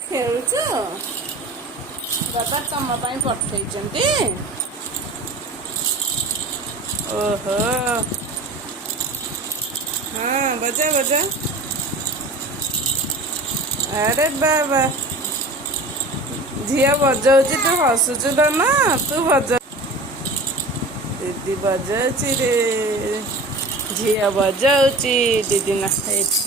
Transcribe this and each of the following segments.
ଖେଳୁଛ? ବାବା ତମ ପାଇଁ ପଠେଇଛନ୍ତି। ଓହୋ ହଁ ବଜା ବଜା। ଆରେ ବାବା ଝିଅ ବଜଉଛି ତୁ ହସୁଛୁ ତ ନା ତୁ ବଜ। ଦିଦି ବଜାଉଛି ରେ ଝିଅ ବଜାଉଛି ଦିଦି ନା ହେଇଛି।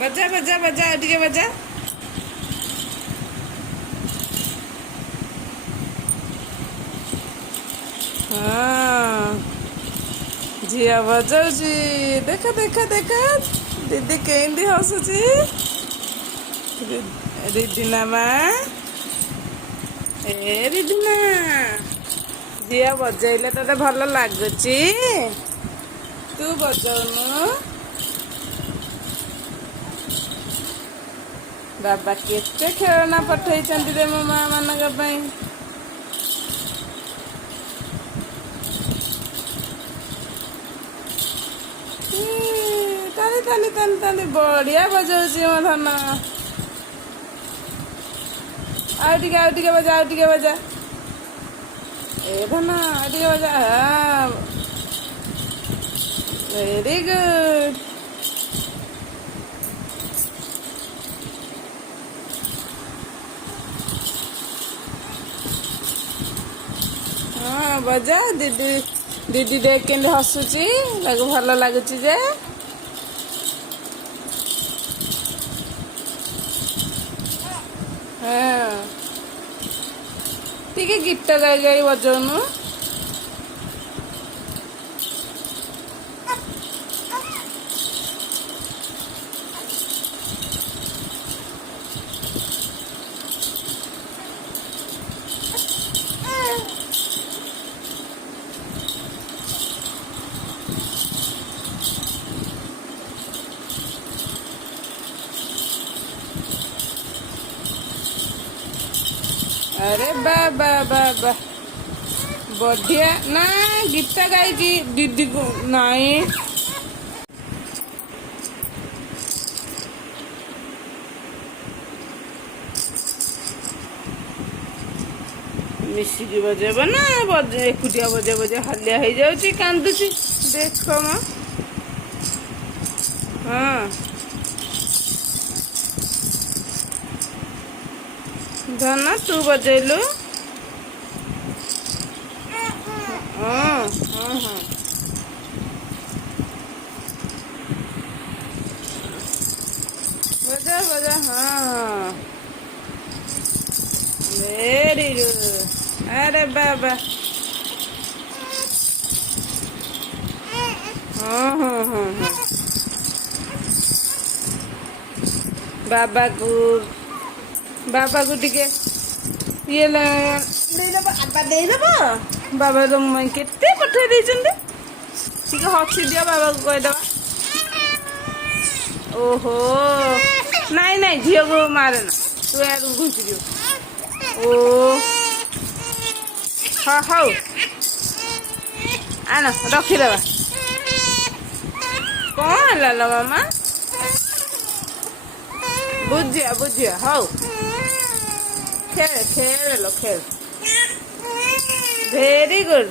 बजा बजा बजा और ଟିକେ बजा। हाँ झिया बजाଉଛି ଦେଖ ଦେଖ ଦେଖ ଦିଦି କେମିତି ହସୁଛି। ରିଦିନା ମା ଏ ରିଦିନା ଝିଅ ବଜେଇଲେ ତତେ ଭଲ ଲାଗୁଛି ତୁ ବଜଉନୁ। ବାବା କେତେ ଖେଳନା ପଠେଇଛନ୍ତି ରେ ମୋ ମା ମାନଙ୍କ ପାଇଁ। ତାଲି ତାଲି ତାଲି ତାଲି ବଢିଆ ବଜାଉଛି ମୋ ଧନ। ଆଉ ଟିକେ ବଜା ଆଉ ଟିକେ ବଜା। ଏ ଧନ ଆଉ ଟିକେ ବଜା। Very good. ହଁ ବଜା ଦିଦି ଦିଦି ଦେଖ କେମିତି ହସୁଛି ତାକୁ ଭଲ ଲାଗୁଛି ଯେ। ହଁ ଟିକେ ଗୀତ ଗାଇ ଗାଇ ବଜଉନୁ। अरे बाबा बाबा बढ़िया ना गीत गाई दीदी को नहीं मिसिकी बजेब ना एकुटिया बजे बजे हलिया हो जाऊँगी कांदुची देख माँ। हाँ धना तू बजेलु। हाँ हाँ हाँ बजा बजा हाँ वेरी गुड। अरे बाबा हाँ हाँ हाँ हाँ बाबा को टिके ये बाबा तो केते पठे देइछन्ते टिके हसी दिया बाबा को कह दबा। ओहो नहीं नहीं झियो को मारे ना तू यार घुसी दियो। ओ हाँ हौ आना रखीदबा। कौन है मामा बुझिया हौ खेल खेल लो खेल। Very good.